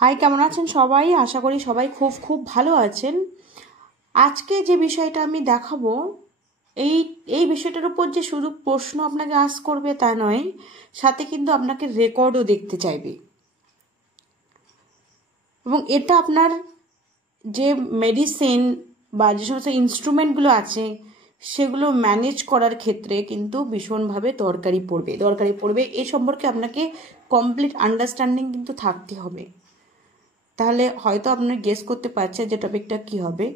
High, কেমন আছেন সবাই? আশা করি সবাই খুব খুব ভালো আছেন। আজকে যে বিষয়টা আমি দেখাবো, এই এই বিষয়টার উপর যে শুধু প্রশ্ন আপনাকে আস করবে তা নয়, সাথে কিন্তু আপনাকে রেকর্ডও দেখতে চাইবে। এবং এটা আপনার যে মেডিসিন বা যে সমস্ত ইনস্ট্রুমেন্টগুলো আছে সেগুলো ম্যানেজ করার ক্ষেত্রে কিন্তু ভীষণভাবে দরকারি পড়বে। এ সম্পর্কে আপনাকে কমপ্লিট আন্ডারস্ট্যান্ডিং কিন্তু থাকতে হবে। তাহলে হয়তো আপনারা গেস করতে পারছেন যে টপিকটা কি হবে।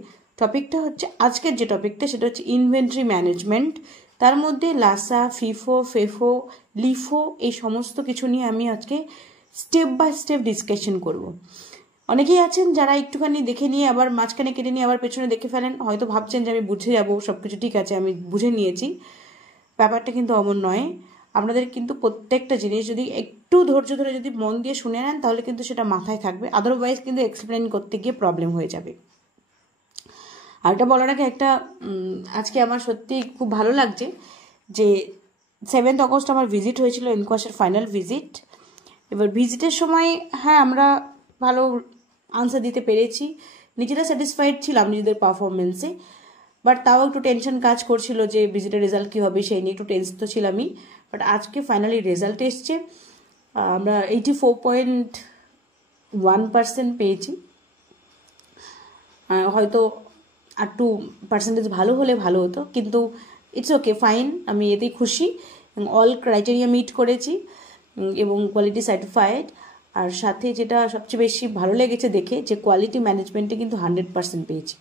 টপিকটা হচ্ছে, আজকের যে টপিকটা সেটা হচ্ছে ইনভেন্টরি ম্যানেজমেন্ট। তার মধ্যে লাসা, ফিফো, ফেফো, লিফো এই সমস্ত কিছু নিয়ে আমি আজকে স্টেপ বাই স্টেপ ডিসকাশন করব। অনেকেই আছেন যারা একটুখানি দেখে নিয়ে আবার মাঝখানে কেটে নিয়ে আবার পেছনে দেখে ফেলেন, হয়তো ভাবছেন যে আমি বুঝে যাব সব কিছু, ঠিক আছে আমি বুঝে নিয়েছি। ব্যাপারটা কিন্তু অমন নয়। আপনাদের কিন্তু প্রত্যেকটা জিনিস যদি একটু ধৈর্য ধরে যদি মন দিয়ে শুনে নেন তাহলে কিন্তু সেটা মাথায় থাকবে, আদারওয়াইজ কিন্তু এক্সপ্লেন করতে গিয়ে প্রবলেম হয়ে যাবে। আর এটা বলার আগে একটা আজকে আমার সত্যি খুব ভালো লাগছে যে 7th অগস্ট আমার ভিজিট হয়েছিল, এনকোয়াসের ফাইনাল ভিজিট। এবার ভিজিটের সময় হ্যাঁ আমরা ভালো আনসার দিতে পেরেছি, নিজেরা স্যাটিসফাইড ছিলাম নিজেদের পারফরমেন্সে। বাট তাও একটু টেনশন কাজ করছিল যে ভিজিটের রেজাল্ট কী হবে, সেই নিয়ে একটু টেনশন তো ছিলামই। বাট আজকে ফাইনালি রেজাল্ট এসছে, আমরা 84.1% পেয়েছি। হয়তো আর 2% ভালো হলে ভালো হতো, কিন্তু ইটস ওকে, ফাইন, আমি এতেই খুশি। অল ক্রাইটেরিয়া মিট করেছি এবং কোয়ালিটি সার্টিফাইড। আর সাথে যেটা সবচেয়ে বেশি ভালো লেগেছে দেখে, যে কোয়ালিটি ম্যানেজমেন্টে কিন্তু 100% পেয়েছি।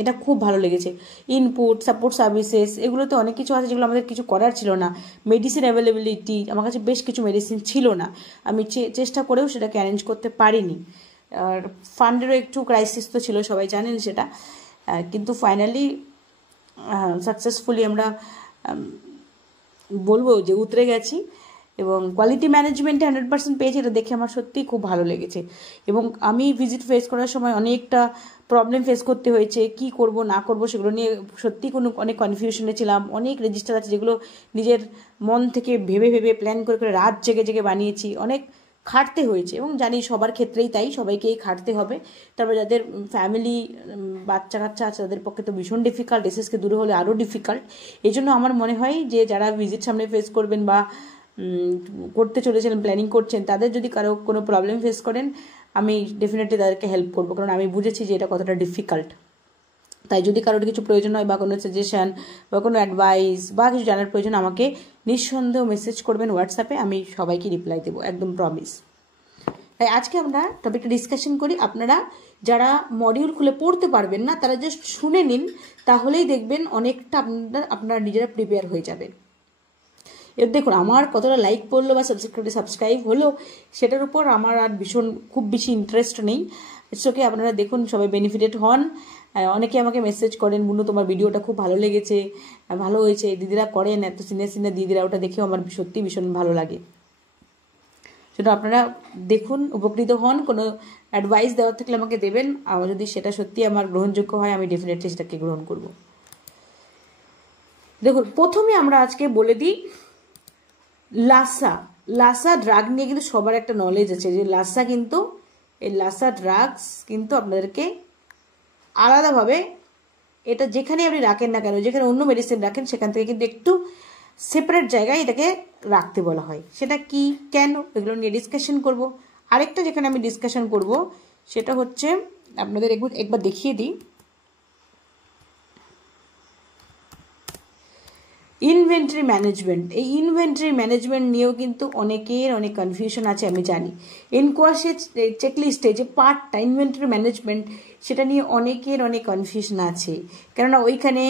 এটা খুব ভালো লেগেছে। ইনপুট, সাপোর্ট সার্ভিসেস, এগুলোতে অনেক কিছু আছে যেগুলো আমাদের কিছু করার ছিল না। মেডিসিন অ্যাভেলেবিলিটি, আমার কাছে বেশ কিছু মেডিসিন ছিল না, আমি চেষ্টা করেও সেটাকে অ্যারেঞ্জ করতে পারিনি। আর ফান্ডেরও একটু ক্রাইসিস তো ছিল, সবাই জানেন সেটা। কিন্তু ফাইনালি সাকসেসফুলি আমরা বলবো যে উতরে গেছি এবং কোয়ালিটি ম্যানেজমেন্টে 100% পেয়েছি। এটা দেখে আমার সত্যিই খুব ভালো লেগেছে। এবং আমি ভিজিট ফেস করার সময় অনেকটা প্রবলেম ফেস করতে হয়েছে, কি করব না করব সেগুলো নিয়ে সত্যি অনেক কনফিউশনে ছিলাম। অনেক রেজিস্টার আছে যেগুলো নিজের মন থেকে ভেবে ভেবে প্ল্যান করে করে রাত জেগে জেগে বানিয়েছি, অনেক খাটতে হয়েছে এবং জানি সবার ক্ষেত্রেই তাই, সবাইকেই খাটতে হবে। তারপরে যাদের ফ্যামিলি বাচ্চা কাচ্চা আছে তাদের পক্ষে তো ভীষণ ডিফিকাল্ট, এসএসকে দূরে হলে আরও ডিফিকাল্ট। এই জন্য আমার মনে হয় যে যারা ভিজিট সামনে ফেস করবেন বা করতে চলেছিলেন, প্ল্যানিং করছেন, তাদের যদি কারো কোনো প্রবলেম ফেস করেন, আমি ডেফিনেটলি তাদেরকে হেল্প করবো, কারণ আমি বুঝেছি যে এটা কতটা ডিফিকাল্ট। তাই যদি কারোর কিছু প্রয়োজন হয় বা কোনো সাজেশন বা কোনো অ্যাডভাইস বা কিছু জানার প্রয়োজন, আমাকে নিঃসন্দেহ মেসেজ করবেন হোয়াটসঅ্যাপে, আমি সবাইকে রিপ্লাই দেবো, একদম প্রমিস। তাই আজকে আমরা টপিকটা ডিসকাশন করি। আপনারা যারা মডিউল খুলে পড়তে পারবেন না তারা জাস্ট শুনে নিন, তাহলেই দেখবেন অনেকটা আপনারা নিজেরা প্রিপেয়ার হয়ে যাবেন। এর দেখুন আমার কতটা লাইক পড়লো বা সাবস্ক্রাইব হলো সেটার উপর আমার আর খুব বেশি ইন্টারেস্ট নেই। ইটস ওকে, আপনারা দেখুন, সবাই বেনিফিটেড হন। অনেকে আমাকে মেসেজ করেন, বুনু তোমার ভিডিওটা খুব ভালো লেগেছে, ভালো হয়েছে, দিদিরা করেন, এত সিনিয়র সিনিয়র দিদিরা, ওটা দেখেও আমার সত্যি ভীষণ ভালো লাগে। সেটা আপনারা দেখুন, উপকৃত হন। কোনো অ্যাডভাইস দেওয়ার থাকলে আমাকে দেবেন, আর যদি সেটা সত্যি আমার গ্রহণযোগ্য হয় আমি ডেফিনেটলি সেটাকে গ্রহণ করব। দেখুন, প্রথমে আমরা আজকে বলে দিই লাসা ড্রাগ নিয়ে কিন্তু সবার একটা নলেজ আছে যে লাসা কিন্তু, এই লাসা ড্রাগস কিন্তু আপনাদেরকে আলাদাভাবে, এটা যেখানে আপনি রাখেন না কেন, যেখানে অন্য মেডিসিন রাখেন সেখান থেকে কিন্তু একটু সেপারেট জায়গায় এটাকে রাখতে বলা হয়। সেটা কি, কেন, এগুলো নিয়ে ডিসকাশন করব। আরেকটা যেখানে আমি ডিসকাশন করব সেটা হচ্ছে, আপনাদের একবার দেখিয়ে দিই, ইনভেন্টরি ম্যানেজমেন্ট। এই ইনভেন্টরি ম্যানেজমেন্ট নিয়েও কিন্তু অনেকের অনেক কনফিউশন আছে, আমি জানি। এনকোয়াসের চেকলিস্টে যে পার্টটা ইনভেন্টরি ম্যানেজমেন্ট, সেটা নিয়ে অনেকের অনেক কনফিউশন আছে, কেননা ওইখানে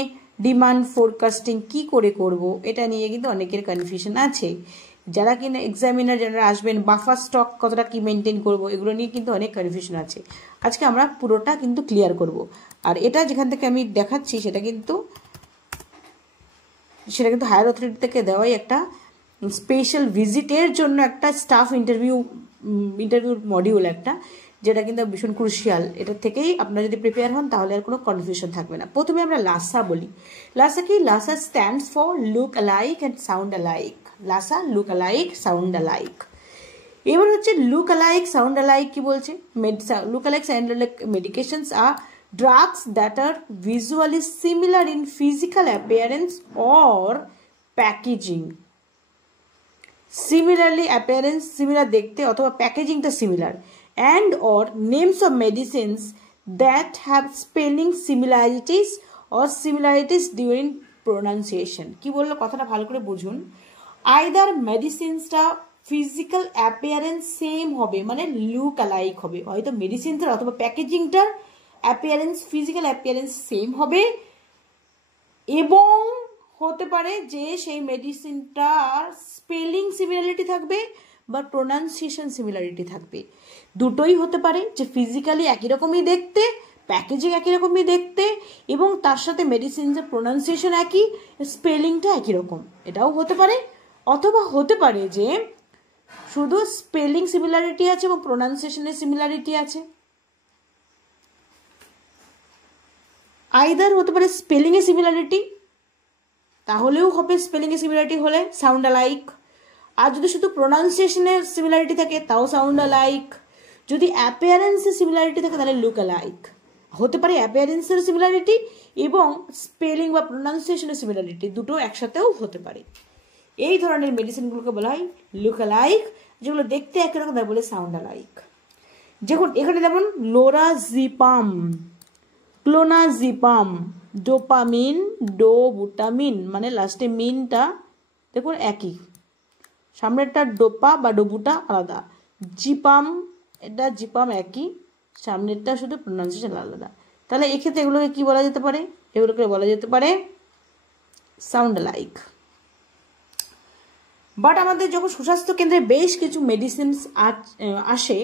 ডিমান্ড ফোরকাস্টিং কি করে করব, এটা নিয়ে কিন্তু অনেকের কনফিউশন আছে। যারা কিনা এক্সামিনার যারা আসবেন, বাফার স্টক কতটা কি মেনটেন করব, এগুলো নিয়ে কিন্তু অনেক কনফিউশন আছে। আজকে আমরা পুরোটা কিন্তু ক্লিয়ার করব। আর এটা যেখান থেকে আমি দেখাচ্ছি সেটা কিন্তু হায়ার অথরিটি থেকে দেওয়াই একটা স্পেশাল ভিজিটের জন্য একটা স্টাফ ইন্টারভিউ মডিউল একটা, যেটা কিন্তু ভীষণ ক্রুশিয়াল। এটা থেকেই আপনারা যদি প্রিপেয়ার হন তাহলে আর কোনো কনফিউশন থাকবে না। প্রথমে আমরা লাসা বলি। লাসা কি? LASA stands for look alike and sound alike. LASA, look alike, sound alike. এবার হচ্ছে লুক অ্যালাইক সাউন্ড অ্যালাইক কি বলছে, look alike sound alike medications আর drugs that are visually similar in physical appearance or packaging. Similarly appearance similar দেখতে অথবা প্যাকেজিংটা similar, and or names of medicines that have spelling similarities or similarities during pronunciation. কি বললো কথাটা ভালো করে বুঝুন। Either মেডিসিনসটা physical appearance same হবে, মানে লুক অ্যালাইক হবে, হয়তো মেডিসিনটার অথবা প্যাকেজিংটার অ্যাপিয়ারেন্স ফিজিক্যাল অ্যাপিয়ারেন্স সেম হবে, এবং হতে পারে যে সেই মেডিসিনটার স্পেলিং সিমিলারিটি থাকবে বা প্রোনাউন্সিয়েশন সিমিলারিটি থাকবে। দুটোই হতে পারে, যে ফিজিক্যালি একই রকমই দেখতে, প্যাকেজিং একই রকমই দেখতে, এবং তার সাথে মেডিসিনের প্রোনাউন্সিয়েশন একই, স্পেলিংটা একই রকম, এটাও হতে পারে। অথবা হতে পারে যে শুধু স্পেলিং সিমিলারিটি আছে এবং প্রোনাউন্সিয়েশনের সিমিলারিটি আছে। আইদার হতে পারে স্পেলিংয়ে সিমিলারিটি, তাহলেও হবে স্পেলিংয়ে সিমিলারিটি হলে সাউন্ড অ্যালাইক, আর যদি শুধু প্রোনাউন্সিয়েশনের সিমিলারিটি থাকে তাও সাউন্ড অ্যালাইক, যদি অ্যাপিয়ারেন্সের সিমিলারিটি থাকে তাহলে লুক অ্যালাইক। হতে পারে অ্যাপিয়ারেন্সের সিমিলারিটি এবং স্পেলিং বা প্রোনাউন্সিয়েশনের সিমিলারিটি দুটো একসাথেও হতে পারে। এই ধরনের মেডিসিনগুলোকে বলা হয় লুক অ্যালাইক, যেগুলো দেখতে একই রকম তাই বলে সাউন্ড অ্যালাইক। যখন এখানে যেমন লোরাজিপাম, ক্লোনাজিপাম, ডোপামিন, ডোবুটামিন, মানে লাস্টে মিনটা দেখুন একই, সামনেরটা ডোপা বা ডোবুটা আলাদা, জিপাম এটা জিপাম একই, সামনেরটা শুধু প্রোনাউন্সিয়েশন আলাদা। তাহলে এক্ষেত্রে এগুলোকে কি বলা যেতে পারে, এগুলোকে বলা যেতে পারে সাউন্ড অ্যালাইক। বাট আমাদের যখন সুস্বাস্থ্য কেন্দ্রে বেশ কিছু মেডিসিনস আসে,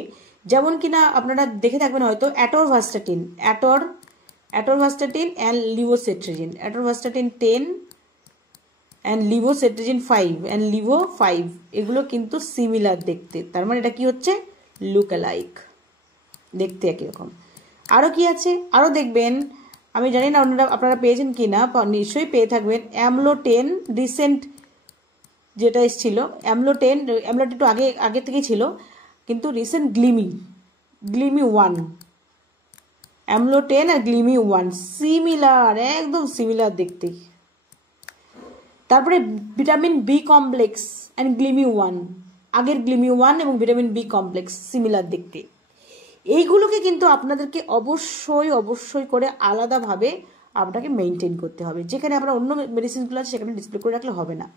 যেমন কিনা আপনারা দেখে থাকবেন হয়তো atorvastatin, atorvastatin and levocetirizine, atorvastatin 10 and levocetirizine 5 and Livo 5, এগুলো কিন্তু সিমিলার দেখতে, তার মানে এটা কি হচ্ছে লুক অ্যালাইক, দেখতে একই রকম। আরও কি আছে, আরও দেখবেন, আমি জানি না আপনারা পেয়েছেন কি না, নিশ্চয়ই পেয়ে থাকবেন অ্যামলোটেন, রিসেন্ট যেটা এসেছিল অ্যামলোটেন একটু আগে থেকেই ছিল, কিন্তু রিসেন্ট গ্লিমি 1, অ্যামলোটেন আর গ্লিমি 1 সিমিলার, একদম সিমিলার দেখতে। তারপরে ভিটামিন বি কমপ্লেক্স অ্যান্ড গ্লিমি 1, আগের গ্লিমি 1 এবং ভিটামিন বি কমপ্লেক্স সিমিলার দেখতে। এইগুলোকে কিন্তু আপনাদেরকে অবশ্যই করে আলাদাভাবে আপনাকে মেনটেন করতে হবে, যেখানে আপনার অন্য মেডিসিনগুলো আছে সেখানে ডিসপ্লে করে রাখলে হবে না।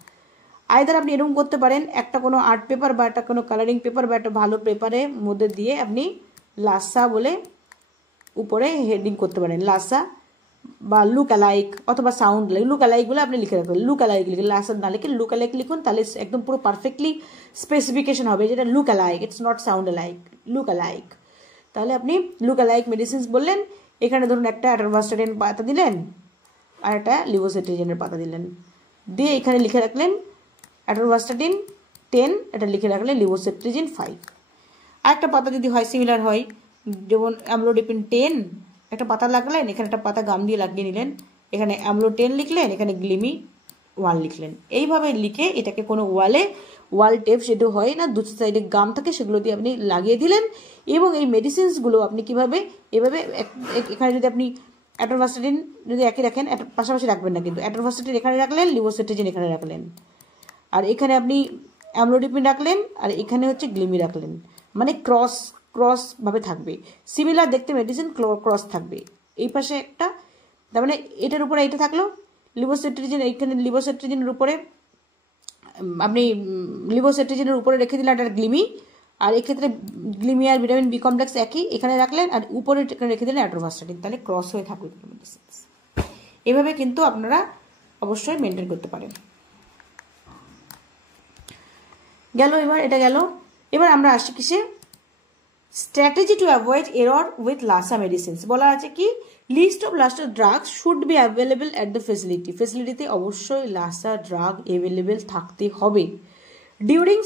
আইদার আপনি এরকম করতে পারেন, একটা কোনো আর্ট পেপার বা একটা কোনো কালারিং পেপার বা একটা ভালো পেপারের মধ্যে দিয়ে আপনি লাসা বলে উপরে হেডিং করতে পারেন, লাসা বা লুক অ্যালাইক অথবা সাউন্ড অ্যালাইক। লুক অ্যালাইক বলে আপনি লিখে রাখবেন, লুক অ্যালাইক লিখে, লাসা না লিখে লুক অ্যালাইক লিখুন, তাহলে একদম পুরো পারফেক্টলি স্পেসিফিকেশন হবে যেটা look alike, it's not sound alike, look alike. তাহলে আপনি লুক অ্যালাইক মেডিসিনস বললেন, এখানে ধরুন একটা অ্যাটোরভাস্টাটিন পাতা দিলেন আর একটা লিভোসেট্রিজিনের পাতা দিলেন, দিয়ে এখানে লিখে রাখলেন অ্যাটোরভাস্টাটিন 10, এটা লিখে রাখলেন লিভোসেট্রিজিন 5। আর একটা পাতা যদি হয় সিমিলার হয়, যেমন অ্যামলোডিপিন 10 একটা পাতা লাগলেন, এখানে একটা পাতা গাম দিয়ে লাগিয়ে নিলেন, এখানে অ্যামলো 10 লিখলেন, এখানে গ্লিমি 1 লিখলেন। এইভাবে লিখে এটাকে কোনো ওয়াল টেপ যেটা হয় না, দু সাইডে গাম থাকে, সেগুলো দিয়ে আপনি লাগিয়ে দিলেন। এবং এই মেডিসিনসগুলো আপনি কীভাবে এভাবে এখানে যদি আপনি অ্যাটোরভাস্টাটিন যদি একই রাখেন, পাশাপাশি রাখবেন না কিন্তু, অ্যাটোরভাস্টাটিন এখানে রাখলেন, লিভোসেট্রিজিন এখানে রাখলেন, আর এখানে আপনি অ্যামলোডিপিন রাখলেন, আর এখানে হচ্ছে গ্লিমি রাখলেন, মানে ক্রস ভাবে থাকবে, সিমিলার দেখতে মেডিসিন ক্রস থাকবে। এই পাশে একটা, তার মানে এটার উপরে এটা থাকলো লিভোসেট্রিজিন, এইখানে লিভোসেট্রিজিনের উপরে আপনি লিভোসেট্রিজিনের উপরে রেখে দিলেন একটা গ্লিমি, আর এক্ষেত্রে গ্লিমি আর ভিটামিন বি কমপ্লেক্স একই এখানে রাখলেন, আর উপরে রেখে দিলেন অ্যাটোরভাস্টাটিন, তাহলে ক্রস হয়ে থাকবে মেডিসিন। এভাবে কিন্তু আপনারা অবশ্যই মেনটেন করতে পারেন। গেল, এবার এটা গেল। এবার আমরা আসছি কিসে, strategy to avoid error with LASA medicines. বলা আছে কি, list of LASA drugs should be available at the ফেসিলিটিতে অবশ্যই লাসা ড্রাগ অ্যাভেলেবেল থাকতে হবে। ডিউরিং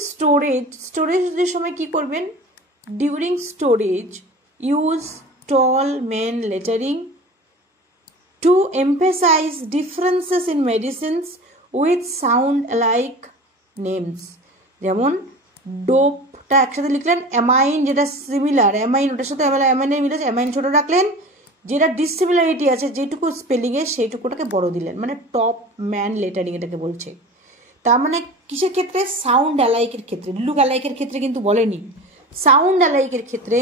স্টোরেজের সময় কি করবেন, during storage use tall man lettering to emphasize differences in medicines with sound alike names, যেমন ডোপ টা একসাথে লিখলেন, অ্যামাইন যেটা সিমিলার অ্যামাইন ওটার সাথে অ্যামাইনের মিল আছে, অ্যামাইন ছোট রাখলেন, যেটা ডিসিমিলারিটি আছে যেটুকু স্পেলিংয়ে সেইটুকুটাকে বড় দিলেন, মানে টপ ম্যান লেটারিং এটাকে বলছে। তার মানে কিসের ক্ষেত্রে? সাউন্ড অ্যালাইকের ক্ষেত্রে। লুক অ্যালাইকের ক্ষেত্রে কিন্তু বলেনি, সাউন্ড অ্যালাইকের ক্ষেত্রে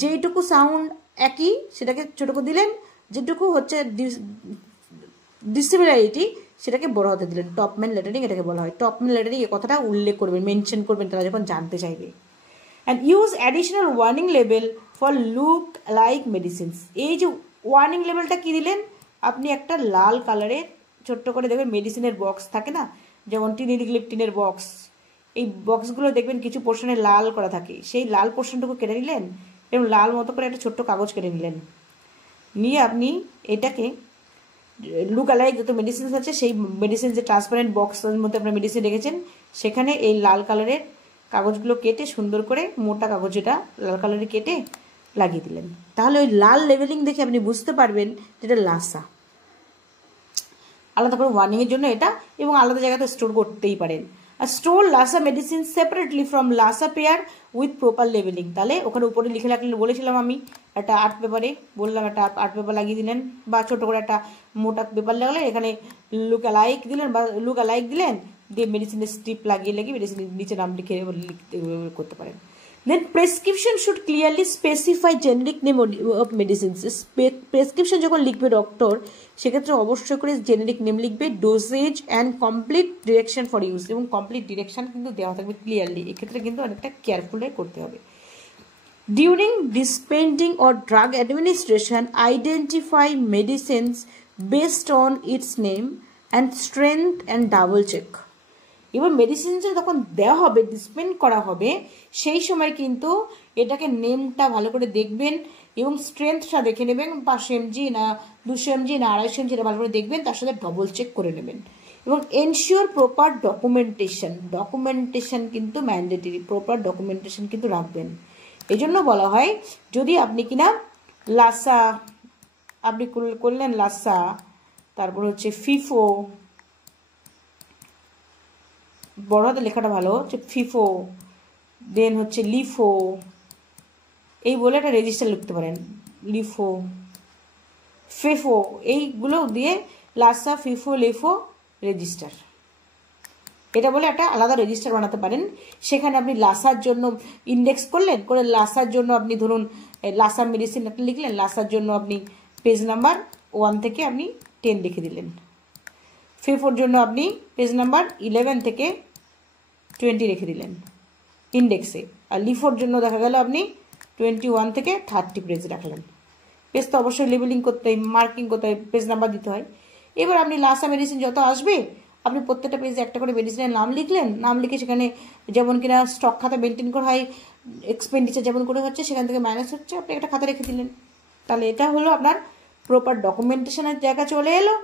যেইটুকু সাউন্ড একই সেটাকে ছোট করে দিলেন, যেটুকু হচ্ছে ডিসিমিলারিটি সেটাকে বড় হতে দিলেন। টপ ম্যান লেটারিং এটাকে বলা হয়। টপ ম্যান লেটারিং এ কথাটা উল্লেখ করবেন, মেনশন করবেন তারা যখন জানতে চাইবে। And use additional warning label for look like medicines. এই যে ওয়ার্নিং লেবেলটা কি দিলেন, আপনি একটা লাল কালারের ছোট্ট করে দেখবেন মেডিসিনের বক্স থাকে না, যেমন টিনিডিগ্লিপটিনের বক্স, এই বক্সগুলো দেখবেন কিছু পোর্শনে লাল করা থাকে, সেই লাল পোর্শনটুকু কেটে নিলেন এবং লাল মতো করে একটা ছোট্ট কাগজ কেটে নিলেন, নিয়ে আপনি এটাকে লুক অ্যালাইক যত মেডিসিনস আছে সেই মেডিসিন যে ট্রান্সপারেন্ট বক্সের মধ্যে আপনার মেডিসিন রেখেছেন সেখানে এই লাল কালারের কাগজগুলো কেটে সুন্দর করে মোটা কাগজ এটা লাল কালারে কেটে লাগিয়ে দিলেন। তাহলে ওই লাল লেভেলিং দেখে আপনি বুঝতে পারবেন যেটা লাসা। আলাদা করে ওয়ার্নিংয়ের জন্য এটা, এবং আলাদা জায়গাতে স্টোর করতেই পারেন। আর store LASA medicine separately from LASA pair with proper লেভেলিং। তাহলে ওখানে উপরে লিখে রাখলেন, বলেছিলাম আমি একটা আর্ট পেপারে বললাম, একটা আর্ট পেপার লাগিয়ে দিলেন বা ছোটো করে একটা মোটা পেপার লাগালেন, এখানে লুক অ্যালাইক দিলেন বা লুক অ্যালাইক দিলেন, দিয়ে মেডিসিনের স্ট্রিপ লাগিয়ে মেডিসিনের নিচে নাম লিখে লিখতে করতে পারেন। Then prescription should clearly specify generic name of medicines. Prescription যখন লিখবে ডক্টর সেক্ষেত্রে অবশ্যই করে জেনেরিক নেম লিখবে, dosage and complete direction for use, এবং কমপ্লিট ডিরেকশন কিন্তু দেওয়া থাকবে ক্লিয়ারলি। এক্ষেত্রে কিন্তু অনেকটা কেয়ারফুলি করতে হবে। During dispensing or drug administration, identify medicines based on its name and strength and double check. এবার মেডিসিন যে যখন দেওয়া হবে, ডিসপেন্ড করা হবে, সেই সময় কিন্তু এটাকে নেমটা ভালো করে দেখবেন এবং স্ট্রেংথটা দেখে নেবেন, 500 mg না 200 mg না 250 mg এটা ভালো করে দেখবেন, তার সাথে ডবল চেক করে নেবেন। এবং এনশিওর প্রপার ডকুমেন্টেশন কিন্তু ম্যান্ডেটরি, প্রপার ডকুমেন্টেশন কিন্তু রাখবেন। এই জন্য বলা হয় যদি আপনি কিনা লাসা আপনি করলেন, লাসা, তারপর হচ্ছে ফিফো, বড় হাতে লেখাটা ভালো হচ্ছে ফিফো, দেন হচ্ছে লিফো, এই বলে একটা রেজিস্টার লিখতে পারেন, লিফো ফেফো, এইগুলো দিয়ে লাসা ফিফো লিফো রেজিস্টার, এটা বলে একটা আলাদা রেজিস্টার বানাতে পারেন। সেখানে আপনি লাসার জন্য ইন্ডেক্স করলেন, করে লাসার জন্য আপনি ধরুন লাসা মেডিসিন আপনি লিখলেন, লাসার জন্য আপনি পেজ নাম্বার 1 থেকে আপনি 10 লিখে দিলেন, ফেফোর জন্য আপনি পেজ নাম্বার 11 থেকে 20 রেখে দিলেন ইন্ডেক্সে, আর লিফোর জন্য দেখা গেল আপনি 21 থেকে 30 পেজ রাখলেন। পেজ তো অবশ্যই লেবেলিং করতে হয়, মার্কিং করতে হয়, পেজ নাম্বার দিতে হয়। এবার আপনি লাসা মেডিসিন যত আসবে আপনি প্রত্যেকটা পেজে একটা করে মেডিসিনের নাম লিখলেন, নাম লিখে সেখানে যেমন কিনা স্টক খাতা মেনটেন করা হয়, এক্সপেন্ডিচার যেমন করে হচ্ছে সেখান থেকে মাইনাস হচ্ছে, আপনি একটা খাতা রেখে দিলেন। তাহলে এটা হলো আপনার প্রপার ডকুমেন্টেশনের জায়গা চলে এলো,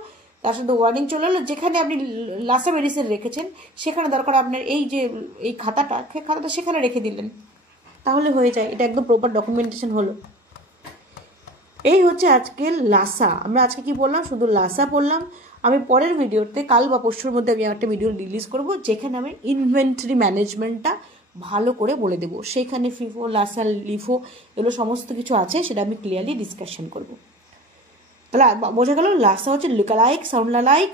তার সাথে ওয়ার্নিং চলে এলো। যেখানে আপনি লাসা মেডিসিন রেখেছেন সেখানে দরকার আপনার এই যে এই খাতাটা সেখানে রেখে দিলেন, তাহলে হয়ে যায়, এটা একদম প্রপার ডকুমেন্টেশন হলো। এই হচ্ছে আজকে লাসা। আমরা আজকে কি বললাম, শুধু লাসা পড়লাম। আমি পরের ভিডিওতে কাল বা পরশুর মধ্যে আমি একটা ভিডিও রিলিজ করব যেখানে আমি ইনভেন্টরি ম্যানেজমেন্টটা ভালো করে বলে দেবো, সেখানে ফিফো লাসা লিফো এগুলো সমস্ত কিছু আছে, সেটা আমি ক্লিয়ারলি ডিসকাশন করব। তাহলে বোঝা গেল লাসা হচ্ছে look alike, sound alike,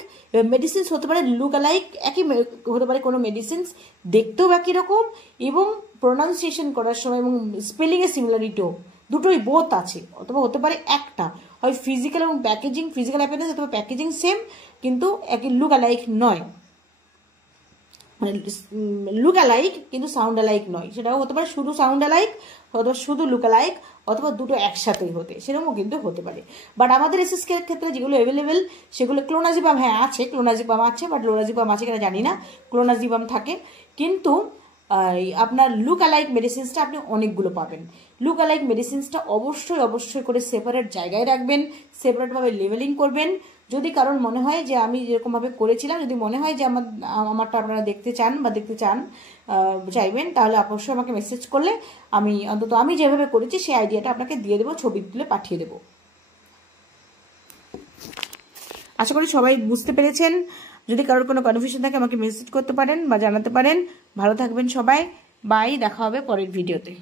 medicines হতে পারে লুক অ্যালাইক, একই হতে পারে কোনো মেডিসিনস দেখতেও একই রকম এবং প্রোনাউন্সিয়েশন করার সময় এবং স্পেলিংয়ের সিমিলারিটিও দুটোই বোথ আছে, অথবা হতে পারে একটা হয় ফিজিক্যাল এবং প্যাকেজিং, ফিজিক্যাল অ্যাপিয়ারেন্স অথবা প্যাকেজিং সেম কিন্তু একই লুক অ্যালাইক নয়, মানে লুক অ্যালাইক কিন্তু সাউন্ড অ্যালাইক নয়, সেটাও হতে পারে শুধু সাউন্ড অ্যালাইক অথবা শুধু লুক অ্যালাইক অথবা দুটো একসাথেই হতে, সেরকমও কিন্তু হতে পারে। বাট আমাদের এসএসকের ক্ষেত্রে যেগুলো অ্যাভেলেবেল সেগুলো ক্লোনাজিপাম, হ্যাঁ আছে ক্লোনাজিপাম আছে, বাট লোনাজিপাম আছে কিনা জানি না, ক্লোনাজিপাম থাকে, কিন্তু আপনার লুক অ্যালাইক মেডিসিনসটা আপনি অনেকগুলো পাবেন। লুক অ্যালাইক মেডিসিনসটা অবশ্যই করে সেপারেট জায়গায় রাখবেন, সেপারেটভাবে লেভেলিং করবেন। যদি কারণ মনে হয় যে আমি যেরকমভাবে করেছিলাম, যদি মনে হয় যে আমারটা আপনারা দেখতে চাইবেন, তাহলে অবশ্যই আমাকে মেসেজ করলে আমি অন্তত আমি যেভাবে করেছি সেই আইডিয়াটা আপনাকে দিয়ে দেবো, ছবি তুলে পাঠিয়ে দেবো। আশা করি সবাই বুঝতে পেরেছেন। যদি কারোর কোনো কনফিউশন থাকে আমাকে মেসেজ করতে পারেন বা জানাতে পারেন। ভালো থাকবেন সবাই। বাই, দেখা হবে পরের ভিডিওতে।